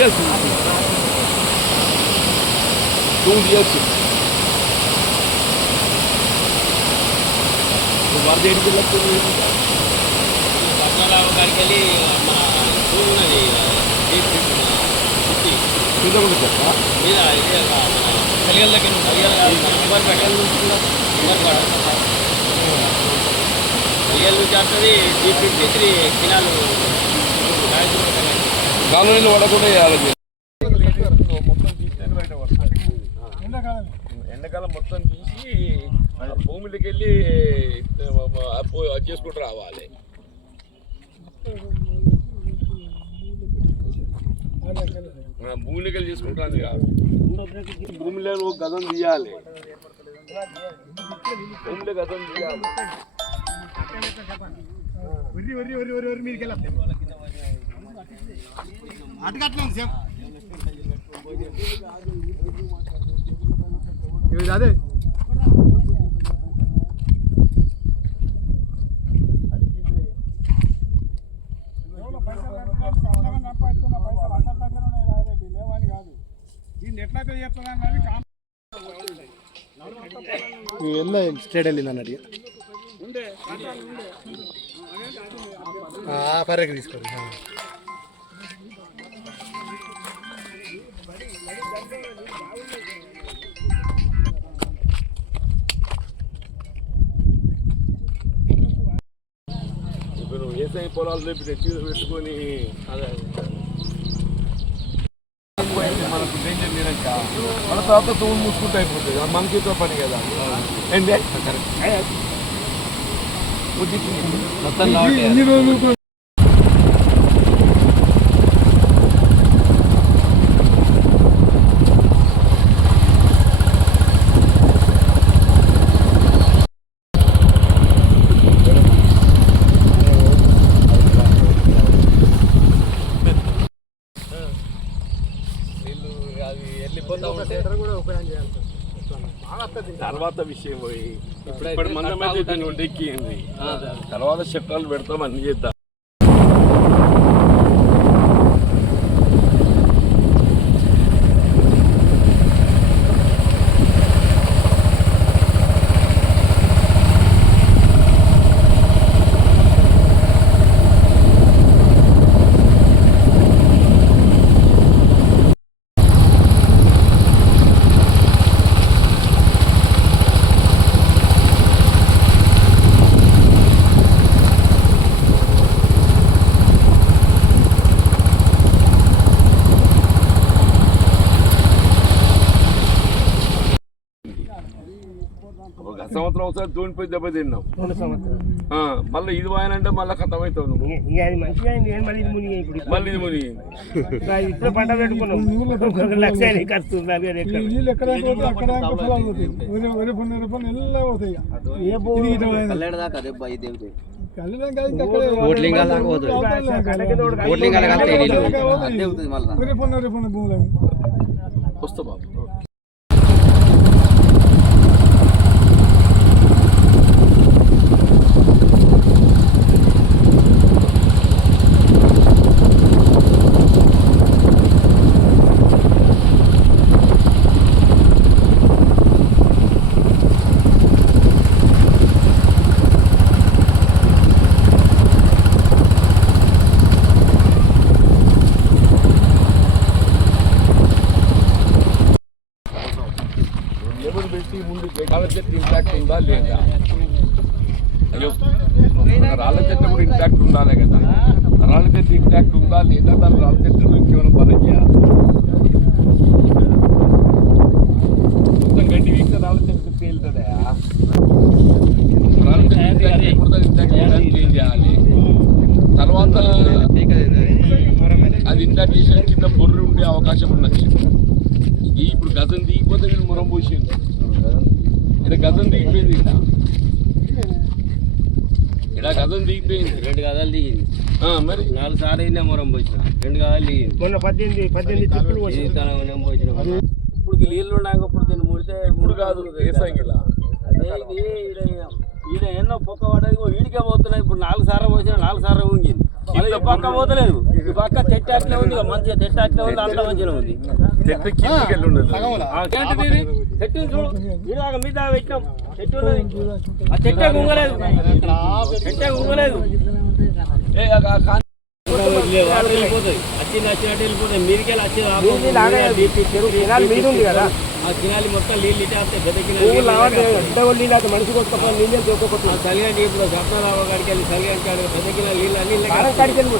Years two years వరద ఎడికి పద్మనాభ గారికి వెళ్ళి మన స్కూల్ ఉన్నది డీప్ సిటీ కింద కూడా చెప్పా మీద ఇది ఒక మన కలిగల దగ్గర కలిగల కాదు, మన ఉమ్మర్పేట ఉమ్మర్పేట కలిగల నుంచి వస్తుంది డీప్ ఫిఫ్టీ త్రీ కినాలు కాలనీలో పడకుండా వేయాలి ఎండాకాలం మొత్తం తీసి ఆ భూమిలోకి వెళ్ళి చేసుకుంటూ రావాలి. భూమిలోకి వెళ్ళి చేసుకుంటాను కాదు. భూమిలో గదం తీయాలి. భూమిలో గదం తీయాలి. అదే ಎಲ್ಲ ಸ್ಟೇಡಲ್ಲಿ ನಾನು ಅಡಿಗೆ ఆ పర్రెకి తీసుకోండి ఇప్పుడు వ్యవసాయ పొలాలు రేపు తెచ్చి పెట్టుకొని అదే మనకు డేంజర్ లేనక్క మన తర్వాత తూము మూసుకుంటే అయిపోతుంది మనకితో పని కదా ఏంటి మొత్తం ఎన్ని రోజులు వీళ్ళు అది వెళ్ళిపోతా ఉంటే కూడా ఉపయోగం చేయాలి బాగా వస్తుంది తర్వాత విషయం పోయి. ఇప్పుడు మందం కట్ అయితే దాన్ని ఒడ్డెక్కింది తర్వాత చట్టాలు పెడతాం అన్ని చేద్దాం. సంవత్సరం ఒకసారి తూనిపోయి దెబ్బ తిన్నాం. ఆ, మళ్ళీ ఇది పోయానంటే మళ్ళీ ఖతం అవుతావు మళ్ళీ ఇది మునిగి ఇప్పుడు? మళ్ళీ ఇది మునిగి ఇంకా ఇప్పుడు పంట పెట్టుకున్నాం. లక్ష ఖర్చు నాలుగు వేలు పెట్టి ముందు రాళ్ళ చెట్టు ఇంటాక్ట్ ఉందా లేదా? రాళ్ళ చెట్టు కూడా ఇంటాక్ట్ ఉండాలి కదా. రాళ్ళ చెట్టు ఇంటాక్ట్ ఉందా లేదా? దాని రాళ్ళ చెట్టు ఏమైనా పని చేయాలి మొత్తం గడ్డి వీక్తే రాళ్ళ చెట్టు తేలుతుందా రాళ్ళ చెట్టు intact చేయడానికి ఏం చేయాలి. తర్వాత అది ఇంటాక్ట్ చేసిన కింద బొర్రు ఉండే అవకాశం ఉన్నది. ఇప్పుడు గతం దిగిపోతే వీళ్ళు మురం పోసింది ఇక్కడ గతం దిగిపోయింది ఇక్కడ ఇక్కడ గతం దిగిపోయింది రెండు గదాలు దిగింది మరి నాలుగు సార్లు అయినా మొరం పోసిన రెండు గదాలు దిగింది మొన్న పద్దెనిమిది పద్దెనిమిది చిక్కులు ఇది ఇప్పుడు నీళ్ళు ఉన్నాక ఇప్పుడు దీన్ని ముడితే ఇప్పుడు కాదు వేసాంగిలా అదే ఇది ఈడ ఎన్నో పొక్క పడేది ఈడికే పోతున్నాయి ఇప్పుడు నాలుగు సార్లు పోసిన నాలుగు సార్లు ఉంగింది పక్క పోతలేదు ఈ పక్క చెట్టు అట్లే ఉంది మంచిగా చెట్టు అట్లే ఉంది అంత మంచిగా ఉంది. చెట్టు ఉండదు. ఇది? చూడు. మీద ఆ వచ్చింది వచ్చినట్టు వెళ్ళిపోతుంది వచ్చింది ఉంది కదా ఆ కినాలి మొత్తం నీళ్ళు ఇటే వస్తాయి. పెద్ద కినాలి మనిషి కొట్టుకోపోయి నీళ్ళు తోకపోతుంది చలిగంటి ఇప్పుడు సప్నారావు కాడికి వెళ్ళి కాడికి పెద్ద కినాలి నీళ్ళు అన్ని